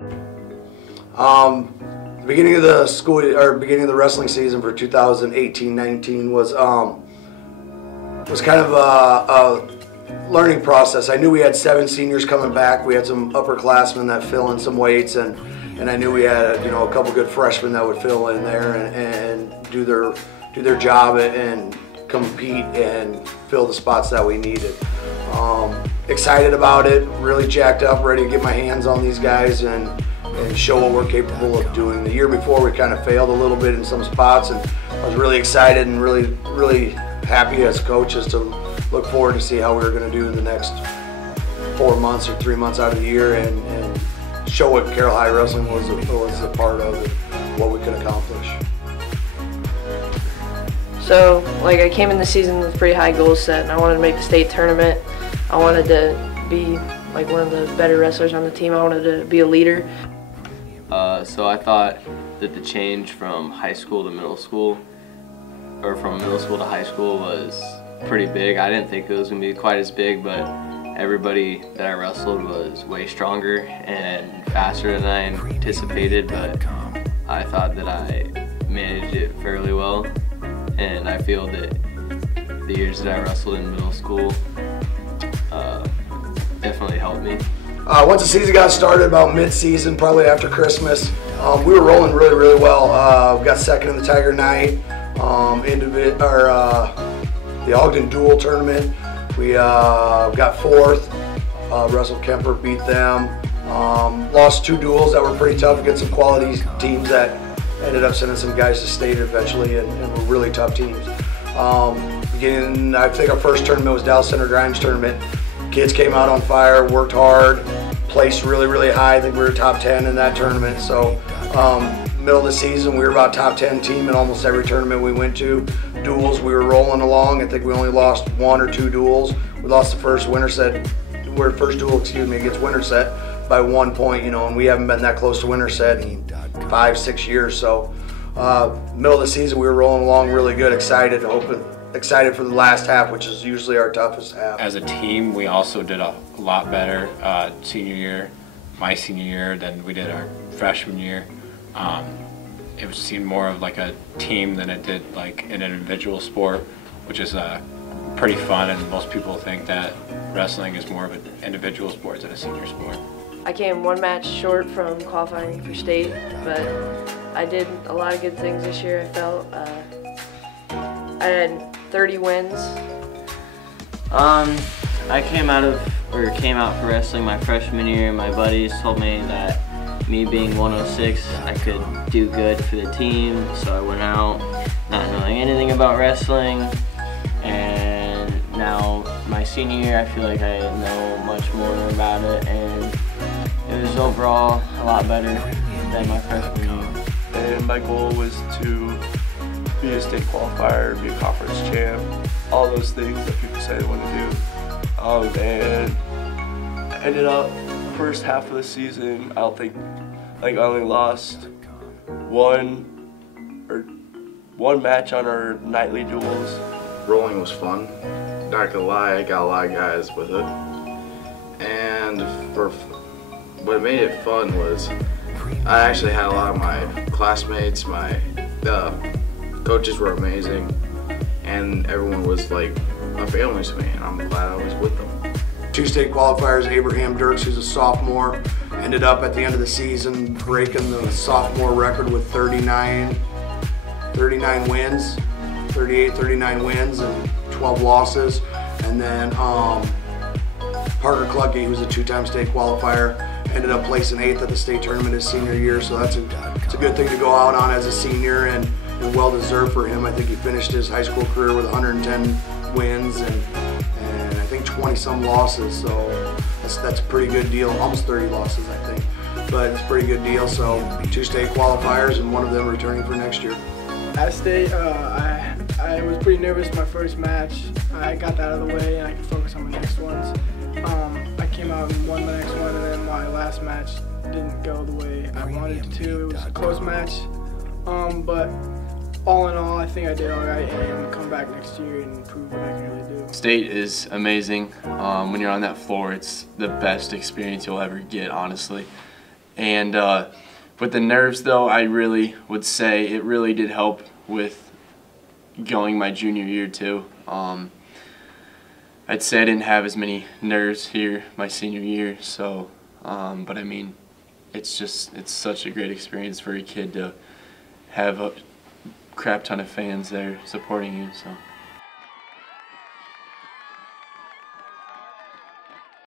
The beginning of the school or beginning of the wrestling season for 2018-19 was kind of a learning process. I knew we had 7 seniors coming back. We had some upperclassmen that fill in some weights, and I knew we had a couple good freshmen that would fill in there and do their job and compete and fill the spots that we needed. Excited about it, really jacked up, ready to get my hands on these guys and show what we're capable of doing. The year before we kind of failed a little bit in some spots, and I was really excited and really happy as coaches to look forward to see how we were going to do the next 4 months or 3 months out of the year and show what Carroll High Wrestling was a part of and what we could accomplish. So, I came in the season with pretty high goals set, and I wanted to make the state tournament. I wanted to be one of the better wrestlers on the team. I wanted to be a leader. So I thought that the change from high school to middle school, or from middle school to high school, was pretty big. I didn't think it was going to be quite as big, but everybody that I wrestled was way stronger and faster than I anticipated, but I thought that I managed it fairly well, and I feel that the years that I wrestled in middle school definitely helped me. Once the season got started, about mid-season, probably after Christmas, we were rolling really well. We got second in the Tiger Night, the Ogden Dual Tournament. We got fourth. Russell Kemper beat them. Lost 2 duels that were pretty tough against some quality teams that ended up sending some guys to state eventually, and were really tough teams. I think our first tournament was Dallas Center Grimes tournament. Kids came out on fire, worked hard, placed really high. I think we were top 10 in that tournament. So middle of the season, we were about top 10 team in almost every tournament we went to. Duels, we were rolling along. I think we only lost 1 or 2 duels. We lost the first duel, against Winterset by 1 point, and we haven't been that close to Winterset in 5-6 years. So middle of the season, we were rolling along really good, excited for the last half, which is usually our toughest half. As a team, we also did a lot better my senior year, than we did our freshman year. It seemed more of a team than it did an individual sport, which is pretty fun, and most people think that wrestling is more of an individual sport than a senior sport. I came 1 match short from qualifying for state, but I did a lot of good things this year, I felt. I had 30 wins. I came out for wrestling my freshman year. My buddies told me that me being 106, I could do good for the team, so I went out not knowing anything about wrestling, and now my senior year I feel like I know much more about it, and it was overall a lot better than my freshman year. And my goal was to be a state qualifier, be a conference champ, all those things that people say they want to do. And I ended up, first half of the season, I only lost one match on our nightly duels. Rolling was fun. Not gonna lie, I got a lot of guys with it. And what made it fun was I actually had a lot of my classmates, the coaches were amazing, and everyone was like a family to me, and I'm glad I was with them. 2 state qualifiers, Abraham Dirks, who's a sophomore, ended up at the end of the season breaking the sophomore record with 39 wins, 39 wins and 12 losses. And then Parker Cluckey, who's a 2-time state qualifier, ended up placing 8th at the state tournament his senior year, so it's a good thing to go out on as a senior, and well deserved for him. I think he finished his high school career with 110 wins and I think 20-some losses, so that's a pretty good deal. Almost 30 losses, I think, but it's a pretty good deal. So 2 state qualifiers and one of them returning for next year. At state, I was pretty nervous my first match. I got that out of the way and I could focus on my next ones. I came out and won the next one, and then my last match didn't go the way I wanted it to. It was a close match, but all in all, I think I did all right, and I'm gonna come back next year and prove what I can really do. State is amazing. When you're on that floor, it's the best experience you'll ever get, honestly. And with the nerves, though, I really would say it really did help with going my junior year too. I'd say I didn't have as many nerves here my senior year, so but I mean, it's such a great experience for a kid to have a crap ton of fans there supporting you. So.